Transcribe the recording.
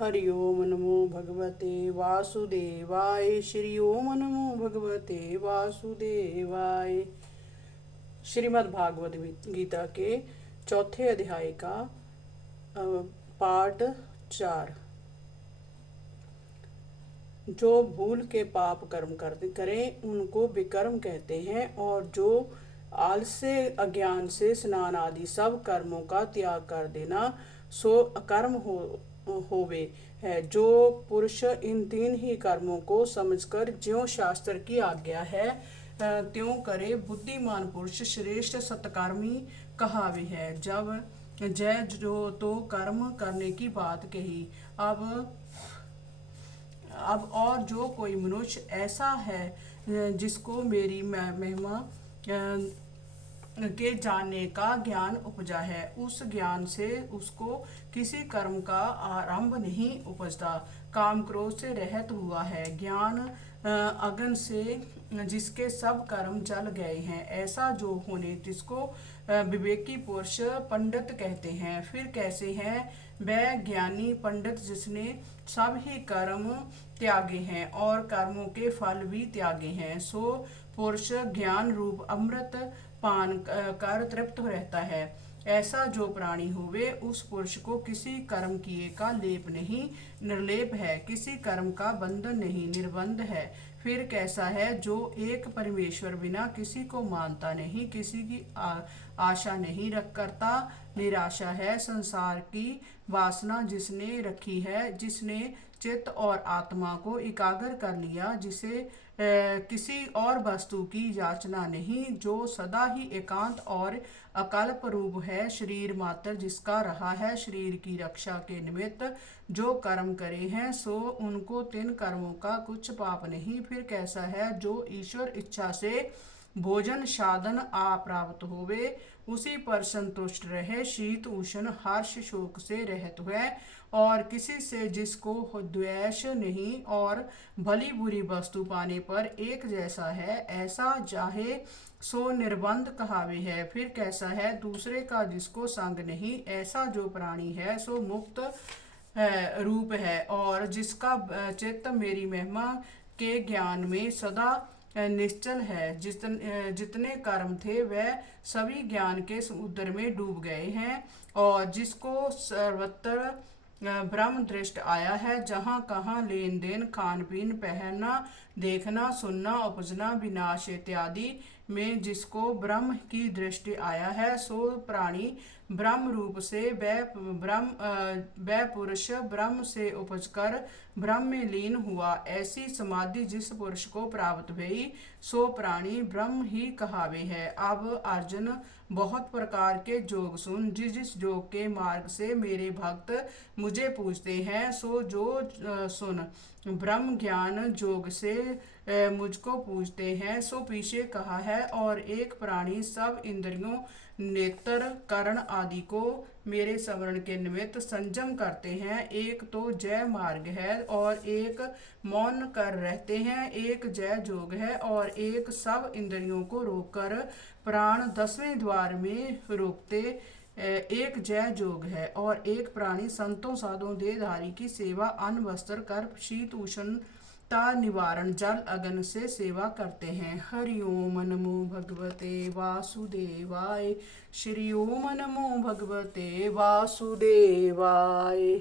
हरि ओम नमो भगवते वासुदेवाय। श्री ओम नमो भगवते वासुदेवाय। श्रीमद् भागवत गीता के चौथे अध्याय का पाठ 4। जो भूल के पाप कर्म करें उनको विकर्म कहते हैं, और जो आलस्य अज्ञान से स्नान आदि सब कर्मों का त्याग कर देना सो अकर्म होवे है। जो पुरुष इन तीन ही कर्मों को समझकर ज्यों शास्त्र की आज्ञा है त्यों करे, बुद्धिमान पुरुष श्रेष्ठ सत्कर्मी कहावे है। जब जय जो तो कर्म करने की बात कही। अब और जो कोई मनुष्य ऐसा है जिसको मेरी महिमा के जानने का ज्ञान उपजा है, उस ज्ञान से उसको किसी कर्म का आरंभ नहीं उपजता। काम क्रोध से रहित हुआ है, ज्ञान अगन से जिसके सब कर्म जल गए हैं, ऐसा जो होने जिसको विवेकी पुरुष पंडित कहते हैं। फिर कैसे है वह ज्ञानी पंडित जिसने सब ही कर्म त्यागे हैं और कर्मों के फल भी त्यागे हैं। सो पुरुष ज्ञान रूप अमृत पान कर तृप्त रहता है। ऐसा जो प्राणी होवे उस पुरुष को किसी कर्म किए का लेप नहीं, निर्लेप है, किसी कर्म का बंधन नहीं, निर्बंध है। फिर कैसा है जो एक परमेश्वर बिना किसी को मानता नहीं, किसी की आशा नहीं रख करता, निराशा है। संसार की वासना जिसने रखी है, जिसने चित्त और आत्मा को एकाग्र कर लिया, जिसे किसी और वस्तु की याचना नहीं, जो सदा ही एकांत और अकल्प रूप है, शरीर मात्र जिसका रहा है, शरीर की रक्षा के निमित्त जो कर्म करे हैं सो उनको तीन कर्मों का कुछ पाप नहीं। फिर कैसा है जो ईश्वर इच्छा से भोजन साधन प्राप्त होवे, उसी पर संतुष्ट रहे, शीत उष्ण हर्ष शोक से रहित हुए, और किसी से जिसको द्वेष नहीं, और भली बुरी वस्तु पाने पर एक जैसा है, ऐसा चाहे सो निर्बंध कहावे है। फिर कैसा है दूसरे का जिसको संग नहीं, ऐसा जो प्राणी है सो मुक्त रूप है, और जिसका चित्त मेरी महिमा के ज्ञान में सदा निश्चल है। जितने कर्म थे वह सभी ज्ञान के समुद्र में डूब गए हैं, और जिसको सर्वत्र ब्रह्म दृष्ट आया है, जहाँ कहाँ लेन देन खान पीन पहनना देखना सुनना उपजना विनाश इत्यादि में जिसको ब्रह्म की दृष्टि आया है, सो प्राणी ब्रह्म रूप से वह पुरुष ब्रह्म से उपजकर ब्रह्म में लीन हुआ। ऐसी समाधि जिस पुरुष को प्राप्त हुई सो प्राणी ब्रह्म ही कहावे है। अब अर्जुन बहुत प्रकार के जोग सुन, जिस जिस जोग के मार्ग से मेरे भक्त मुझे पूछते हैं सो जो सुन। ब्रह्म ज्ञान जोग से मुझको पूछते हैं सो पीछे कहा है, और एक प्राणी सब इंद्रियों नेत्र कर्ण आदि को मेरे स्मरण के निमित्त संयम करते हैं। एक तो जय मार्ग है, और एक मौन कर रहते हैं, एक जय जोग है, और एक सब इंद्रियों को रोककर प्राण 10वें द्वार में रोकते एक जय जोग है, और एक प्राणी संतों साधुओं देहधारी की सेवा अन्न वस्त्र कर शीत उष्णता निवारण जल अग्नि से सेवा करते हैं। हरि ओम नमो भगवते वासुदेवाय। श्री ओम नमो भगवते वासुदेवाय।